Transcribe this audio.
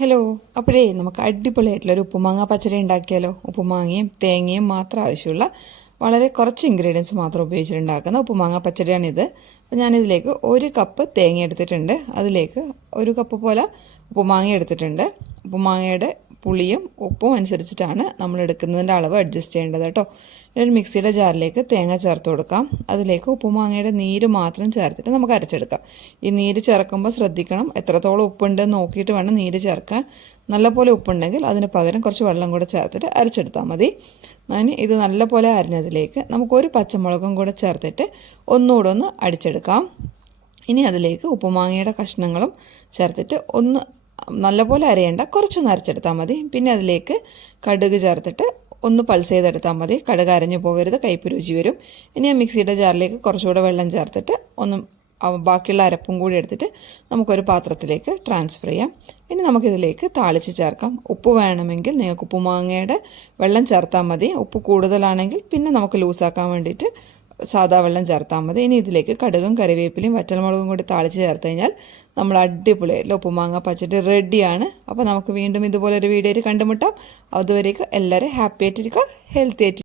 Hello, അപ്പോഴേ നമുക്ക് അടിപൊളിയായിട്ടുള്ളൊരു ഉപ്പുമാങ്ങ പച്ചടി ഉണ്ടാക്കിയാലോ. ഉപ്പുമാങ്ങയും തേങ്ങയും മാത്രം ആവശ്യമുള്ള വളരെ കുറച്ച് ഇൻഗ്രീഡിയൻസ് മാത്രം ഉപയോഗിച്ചിട്ടുണ്ടാക്കുന്ന ഉപ്പുമാങ്ങ പച്ചടിയാണിത്. അപ്പോൾ ഞാനിതിലേക്ക് 1 കപ്പ് തേങ്ങ എടുത്തിട്ടുണ്ട്. അതിലേക്ക് 1 കപ്പ് പോലെ ഉപ്പുമാങ്ങ എടുത്തിട്ടുണ്ട്. ഉപ്പുമാങ്ങയുടെ പുളിയും ഉപ്പും അനുസരിച്ചിട്ടാണ് നമ്മൾ എടുക്കുന്നതിൻ്റെ അളവ് അഡ്ജസ്റ്റ് ചെയ്യേണ്ടത് കേട്ടോ. ഒരു മിക്സിയുടെ ജാറിലേക്ക് തേങ്ങ ചേർത്ത് കൊടുക്കാം. അതിലേക്ക് ഉപ്പുമാങ്ങയുടെ നീര് മാത്രം ചേർത്തിട്ട് നമുക്ക് അരച്ചെടുക്കാം. ഈ നീര് ചേർക്കുമ്പോൾ ശ്രദ്ധിക്കണം, എത്രത്തോളം ഉപ്പുണ്ടെന്ന് നോക്കിയിട്ട് വേണം നീര് ചേർക്കാൻ. നല്ലപോലെ ഉപ്പുണ്ടെങ്കിൽ അതിന് പകരം കുറച്ച് വെള്ളം കൂടെ ചേർത്തിട്ട് അരച്ചെടുത്താൽ മതി. ഞാൻ ഇത് നല്ലപോലെ അരിഞ്ഞതിലേക്ക് നമുക്കൊരു പച്ചമുളകും കൂടെ ചേർത്തിട്ട് ഒന്നുകൂടെ ഒന്ന് അടിച്ചെടുക്കാം. ഇനി അതിലേക്ക് ഉപ്പുമാങ്ങയുടെ കഷ്ണങ്ങളും ചേർത്തിട്ട് ഒന്ന് നല്ലപോലെ അരയേണ്ട, കുറച്ചൊന്ന് അരച്ചെടുത്താൽ മതി. പിന്നെ അതിലേക്ക് കടുക് ചേർത്തിട്ട് ഒന്ന് പൾസ് ചെയ്തെടുത്താൽ മതി. കടുക് അരഞ്ഞു പോകരുത്, കയ്പ്പ് രുചി വരും. ഇനി ആ മിക്സിയുടെ ജാറിലേക്ക് കുറച്ചുകൂടെ വെള്ളം ചേർത്തിട്ട് ഒന്ന് ബാക്കിയുള്ള അരപ്പും കൂടി എടുത്തിട്ട് നമുക്കൊരു പാത്രത്തിലേക്ക് ട്രാൻസ്ഫർ ചെയ്യാം. ഇനി നമുക്കിതിലേക്ക് താളിച്ച് ചേർക്കാം. ഉപ്പ് വേണമെങ്കിൽ നിങ്ങൾക്ക് ഉപ്പുമാങ്ങയുടെ വെള്ളം ചേർത്താൽ മതി. ഉപ്പ് കൂടുതലാണെങ്കിൽ പിന്നെ നമുക്ക് ലൂസാക്കാൻ വേണ്ടിയിട്ട് സാദാ വെള്ളം ചേർത്താൽ മതി. ഇനി ഇതിലേക്ക് കടുകും കറിവേപ്പിലയും വറ്റൽമുളകും കൂടി താളിച്ച് ചേർത്ത് കഴിഞ്ഞാൽ നമ്മൾ അടിപൊളിയായിട്ടുള്ള ഉപ്പുമാങ്ങ പച്ചടി റെഡിയാണ്. അപ്പോൾ നമുക്ക് വീണ്ടും ഇതുപോലൊരു വീഡിയോയിൽ കണ്ടുമുട്ടാം. അതുവരേക്കും എല്ലാവരും ഹാപ്പി ആയിട്ടിരിക്കുക, ഹെൽത്തി ആയിട്ട്.